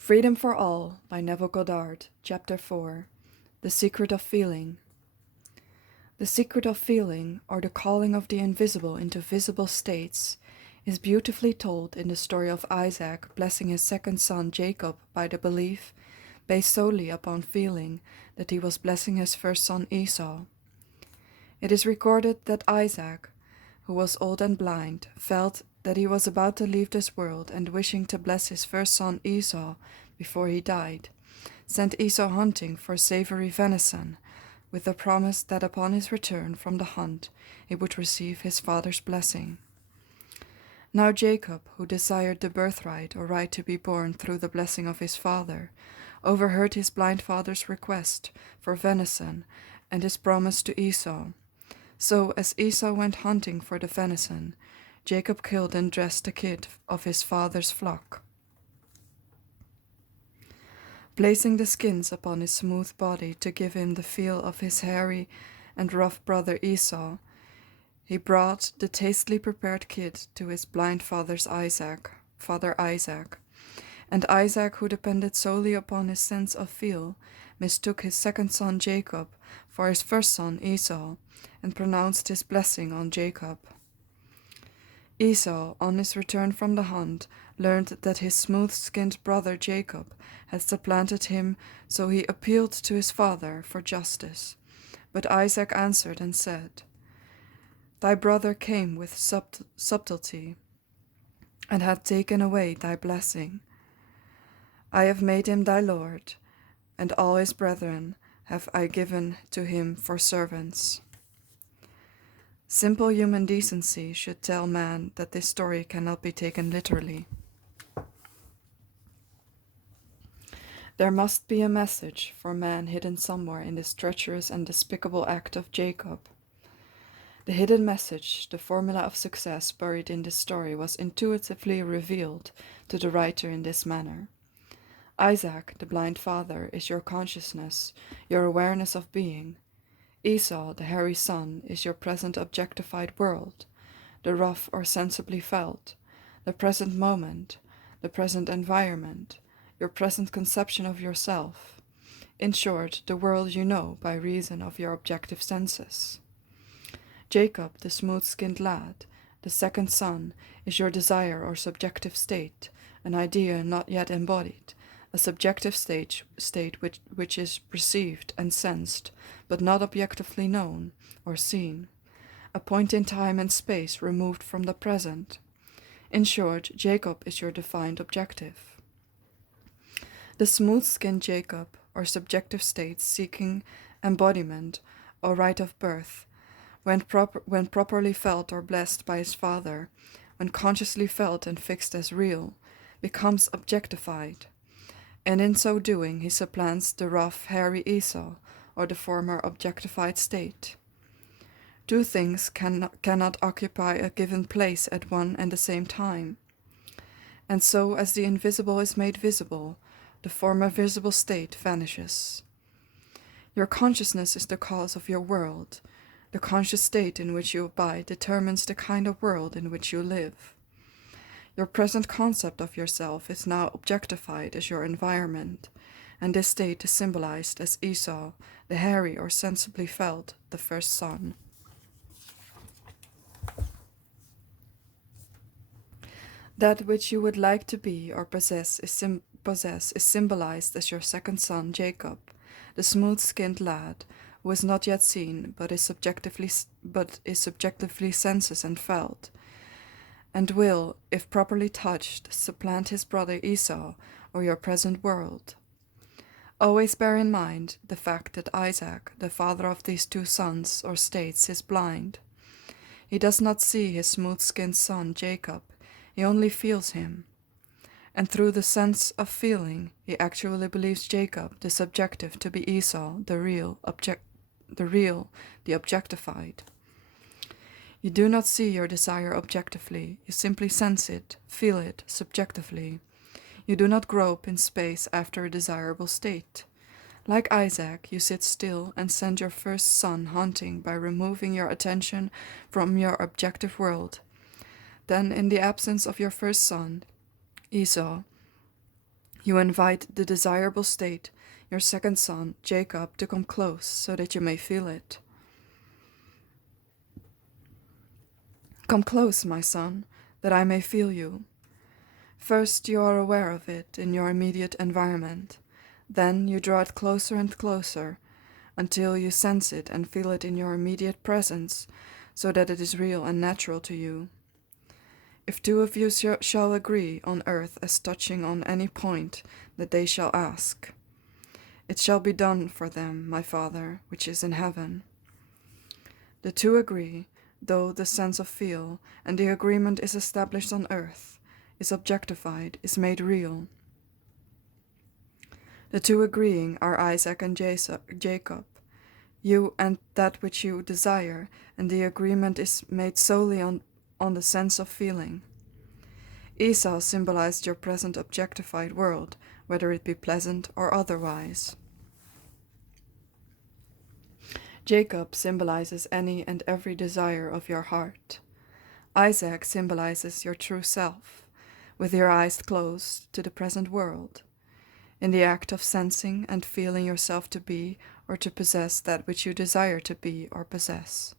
Freedom for All by Neville Goddard, Chapter 4. The Secret of Feeling. The secret of feeling, or the calling of the invisible into visible states, is beautifully told in the story of Isaac blessing his second son Jacob by the belief, based solely upon feeling, that he was blessing his first son Esau. It is recorded that Isaac, who was old and blind, felt that he was about to leave this world, and wishing to bless his first son Esau before he died, sent Esau hunting for savory venison, with the promise that upon his return from the hunt he would receive his father's blessing. Now Jacob, who desired the birthright or right to be born through the blessing of his father, overheard his blind father's request for venison and his promise to Esau. So, as Esau went hunting for the venison, Jacob killed and dressed the kid of his father's flock. Placing the skins upon his smooth body to give him the feel of his hairy and rough brother Esau, he brought the tastily prepared kid to his blind father Isaac, and Isaac, who depended solely upon his sense of feel, mistook his second son Jacob for his first son Esau, and pronounced his blessing on Jacob. Esau, on his return from the hunt, learned that his smooth-skinned brother Jacob had supplanted him, so he appealed to his father for justice. But Isaac answered and said, "Thy brother came with subtlety, and hath taken away thy blessing. I have made him thy lord, and all his brethren have I given to him for servants." Simple human decency should tell man that this story cannot be taken literally. There must be a message for man hidden somewhere in this treacherous and despicable act of Jacob. The hidden message, the formula of success buried in this story, was intuitively revealed to the writer in this manner. Isaac, the blind father, is your consciousness, your awareness of being. Esau, the hairy son, is your present objectified world, the rough or sensibly felt, the present moment, the present environment, your present conception of yourself. In short, the world you know by reason of your objective senses. Jacob, the smooth-skinned lad, the second son, is your desire or subjective state, an idea not yet embodied, a subjective state which is perceived and sensed, but not objectively known or seen, a point in time and space removed from the present. In short, Jacob is your defined objective. The smooth-skinned Jacob, or subjective state seeking embodiment or right of birth, when properly felt or blessed by his father, when consciously felt and fixed as real, becomes objectified, and in so doing he supplants the rough, hairy Esau, or the former objectified state. Two things cannot occupy a given place at one and the same time. And so, as the invisible is made visible, the former visible state vanishes. Your consciousness is the cause of your world. The conscious state in which you abide determines the kind of world in which you live. Your present concept of yourself is now objectified as your environment, and this state is symbolized as Esau, the hairy or sensibly felt, the first son. That which you would like to be or possess is symbolized as your second son Jacob, the smooth-skinned lad, who is not yet seen, but is subjectively senses and felt, and will, if properly touched, supplant his brother Esau, or your present world. Always bear in mind the fact that Isaac, the father of these two sons or states, is blind. He does not see his smooth-skinned son Jacob, he only feels him. And through the sense of feeling, he actually believes Jacob, the subjective, to be Esau, the objectified. You do not see your desire objectively, you simply sense it, feel it, subjectively. You do not grope in space after a desirable state. Like Isaac, you sit still and send your first son hunting by removing your attention from your objective world. Then, in the absence of your first son, Esau, You invite the desirable state, your second son, Jacob, to come close so that you may feel it. Come close, my son, that I may feel you. First, you are aware of it in your immediate environment. Then you draw it closer and closer until you sense it and feel it in your immediate presence, so that it is real and natural to you. If two of you shall agree on earth as touching on any point that they shall ask, it shall be done for them, my Father, which is in heaven. The two agree, though the sense of feel, and the agreement is established on earth, is objectified, is made real. The two agreeing are Isaac and Jacob, you and that which you desire, and the agreement is made solely on the sense of feeling. Esau symbolized your present objectified world, whether it be pleasant or otherwise. Jacob symbolizes any and every desire of your heart. Isaac symbolizes your true self, with your eyes closed to the present world, in the act of sensing and feeling yourself to be or to possess that which you desire to be or possess.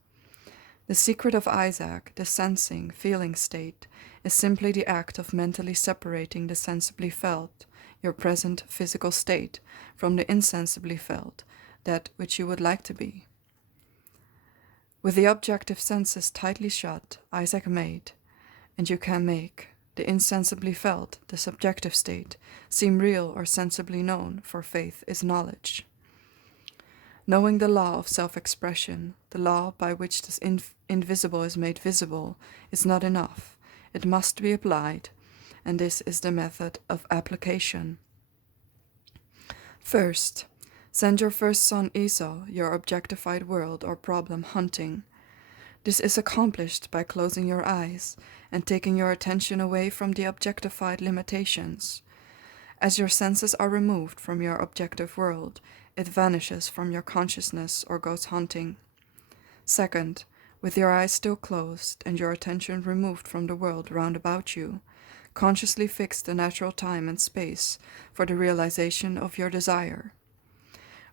The secret of Isaac, the sensing, feeling state, is simply the act of mentally separating the sensibly felt, your present physical state, from the insensibly felt, that which you would like to be. With the objective senses tightly shut, Isaac made, and you can make, the insensibly felt, the subjective state, seem real or sensibly known, for faith is knowledge. Knowing the law of self-expression, the law by which the invisible is made visible, is not enough. It must be applied, and this is the method of application. First, send your first son Esau your objectified world or problem hunting. This is accomplished by closing your eyes and taking your attention away from the objectified limitations. As your senses are removed from your objective world, it vanishes from your consciousness or goes hunting. Second, with your eyes still closed and your attention removed from the world round about you, consciously fix the natural time and space for the realization of your desire.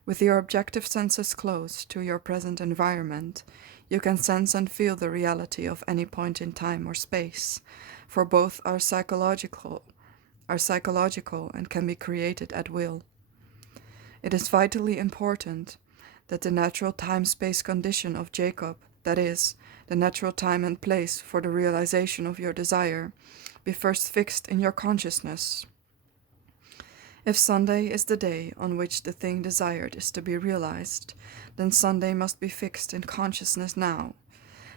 With your objective senses closed to your present environment, you can sense and feel the reality of any point in time or space, for both are psychological and can be created at will. It is vitally important that the natural time-space condition of Jacob, that is, the natural time and place for the realization of your desire, be first fixed in your consciousness. If Sunday is the day on which the thing desired is to be realized, then Sunday must be fixed in consciousness now.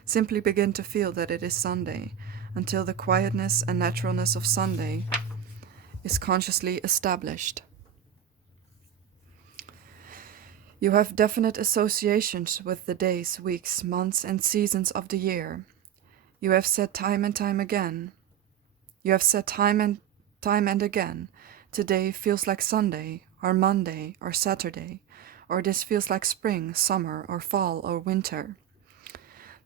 Simply begin to feel that it is Sunday, until the quietness and naturalness of Sunday is consciously established. You have definite associations with the days, weeks, months, and seasons of the year. You have said time and time again, today feels like Sunday, or Monday, or Saturday, or this feels like spring, summer, or fall, or winter.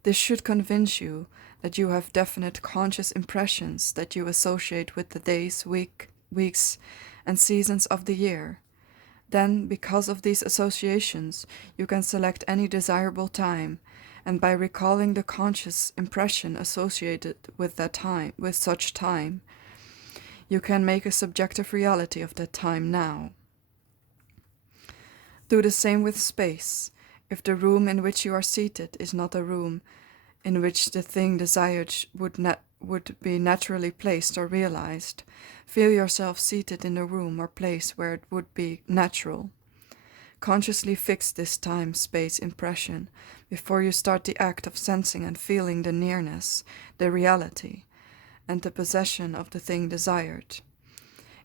This should convince you that you have definite conscious impressions that you associate with the days, weeks, and seasons of the year. Then, because of these associations, you can select any desirable time, and by recalling the conscious impression associated with that time, with such time, you can make a subjective reality of that time now. Do the same with space. If the room in which you are seated is not a room in which the thing desired would be naturally placed or realized, feel yourself seated in a room or place where it would be natural. Consciously fix this time-space impression before you start the act of sensing and feeling the nearness, the reality, and the possession of the thing desired.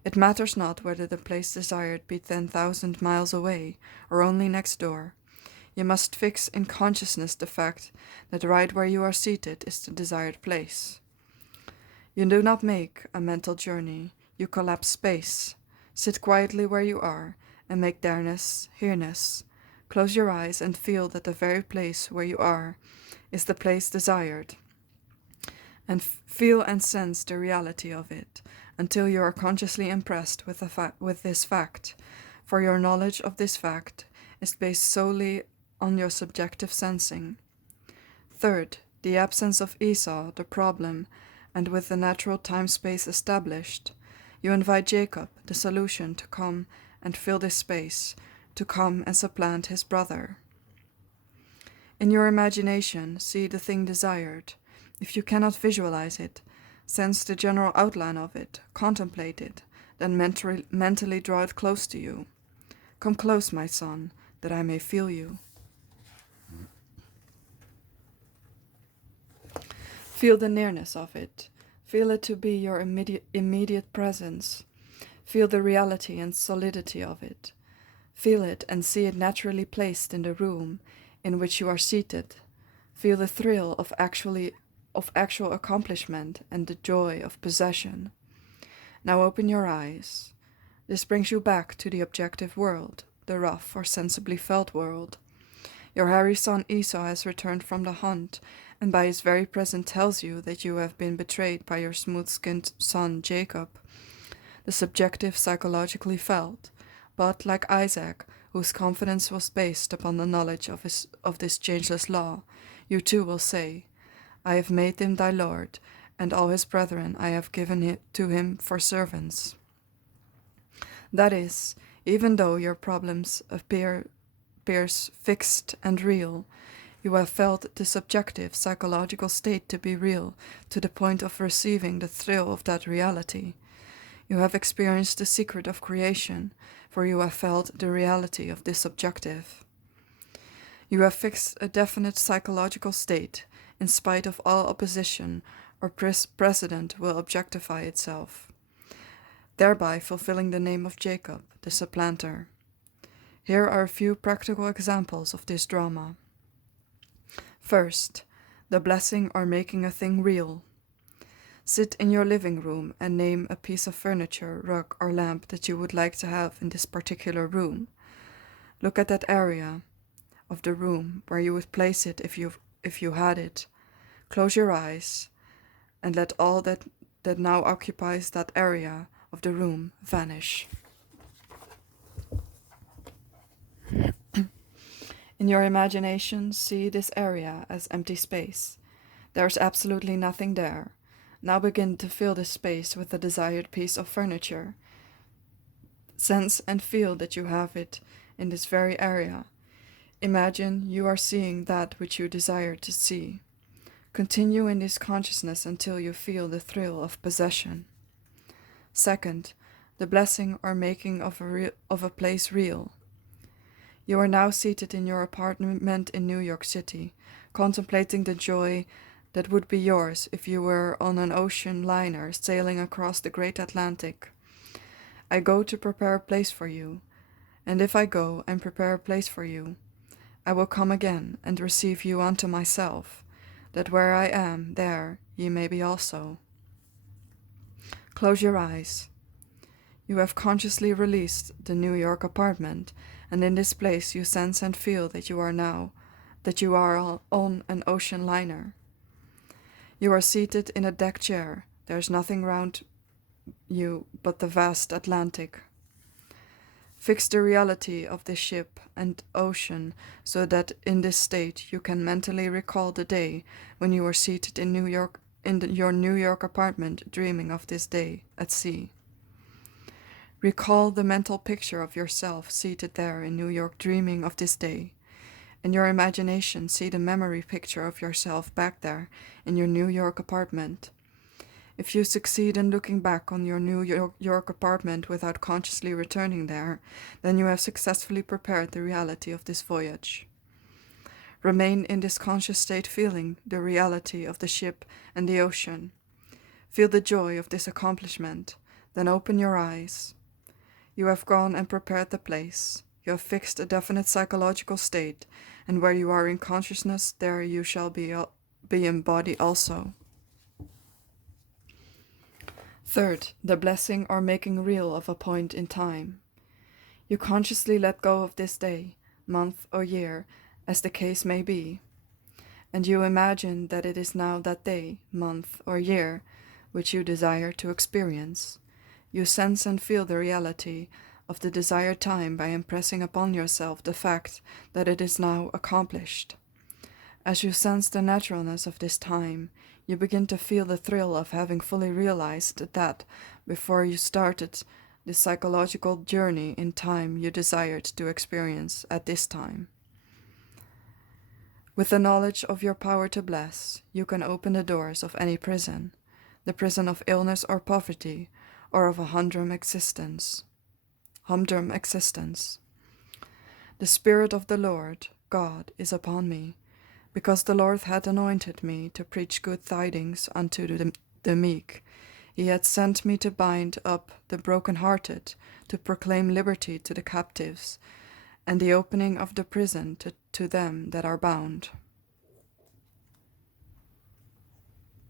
It matters not whether the place desired be 10,000 miles away or only next door. You must fix in consciousness the fact that right where you are seated is the desired place. You do not make a mental journey, you collapse space. Sit quietly where you are and make there-ness, here-ness. Close your eyes and feel that the very place where you are is the place desired, and feel and sense the reality of it until you are consciously impressed with this fact, for your knowledge of this fact is based solely on your subjective sensing. Third, the absence of Esau, the problem, and with the natural time-space established, you invite Jacob, the solution, to come and fill this space, to come and supplant his brother. In your imagination, see the thing desired. If you cannot visualize it, sense the general outline of it, contemplate it, then mentally draw it close to you. Come close, my son, that I may feel you. Feel the nearness of it. Feel it to be your immediate presence. Feel the reality and solidity of it. Feel it and see it naturally placed in the room in which you are seated. Feel the thrill of actual accomplishment and the joy of possession. Now open your eyes. This brings you back to the objective world, the rough or sensibly felt world. Your hairy son Esau has returned from the hunt, and by his very presence tells you that you have been betrayed by your smooth-skinned son Jacob. The subjective psychologically felt, but like Isaac, whose confidence was based upon the knowledge of this changeless law, you too will say, I have made him thy Lord, and all his brethren I have given it to him for servants. That is, even though your problems appears fixed and real, you have felt the subjective psychological state to be real to the point of receiving the thrill of that reality. You have experienced the secret of creation, for you have felt the reality of this objective. You have fixed a definite psychological state, in spite of all opposition or precedent will objectify itself, thereby fulfilling the name of Jacob, the supplanter. Here are a few practical examples of this drama. First, the blessing or making a thing real. Sit in your living room and name a piece of furniture, rug, or lamp that you would like to have in this particular room. Look at that area of the room where you would place it if you had it. Close your eyes and let all that now occupies that area of the room vanish. In your imagination, see this area as empty space. There is absolutely nothing there. Now begin to fill this space with the desired piece of furniture. Sense and feel that you have it in this very area. Imagine you are seeing that which you desire to see. Continue in this consciousness until you feel the thrill of possession. Second, the blessing or making of a place real. You are now seated in your apartment in New York City, contemplating the joy that would be yours if you were on an ocean liner sailing across the great Atlantic. I go to prepare a place for you, and if I go and prepare a place for you, I will come again and receive you unto myself, that where I am, there ye may be also. Close your eyes. You have consciously released the New York apartment, and in this place you sense and feel that you are on an ocean liner. You are seated in a deck chair. There is nothing round you but the vast Atlantic. Fix the reality of this ship and ocean so that in this state you can mentally recall the day when you were seated in your New York apartment dreaming of this day at sea. Recall the mental picture of yourself seated there in New York dreaming of this day. In your imagination, see the memory picture of yourself back there in your New York apartment. If you succeed in looking back on your New York apartment without consciously returning there, then you have successfully prepared the reality of this voyage. Remain in this conscious state feeling the reality of the ship and the ocean. Feel the joy of this accomplishment, then open your eyes. You have gone and prepared the place. You have fixed a definite psychological state, and where you are in consciousness, there you shall be in body also. Third, the blessing or making real of a point in time. You consciously let go of this day, month, or year, as the case may be, and you imagine that it is now that day, month, or year which you desire to experience. You sense and feel the reality of the desired time by impressing upon yourself the fact that it is now accomplished. As you sense the naturalness of this time, you begin to feel the thrill of having fully realized that, before you started the psychological journey in time you desired to experience at this time. With the knowledge of your power to bless, you can open the doors of any prison, the prison of illness or poverty, or of a humdrum existence. The Spirit of the Lord God is upon me, because the Lord hath anointed me to preach good tidings unto the meek. He hath sent me to bind up the brokenhearted, to proclaim liberty to the captives, and the opening of the prison to them that are bound,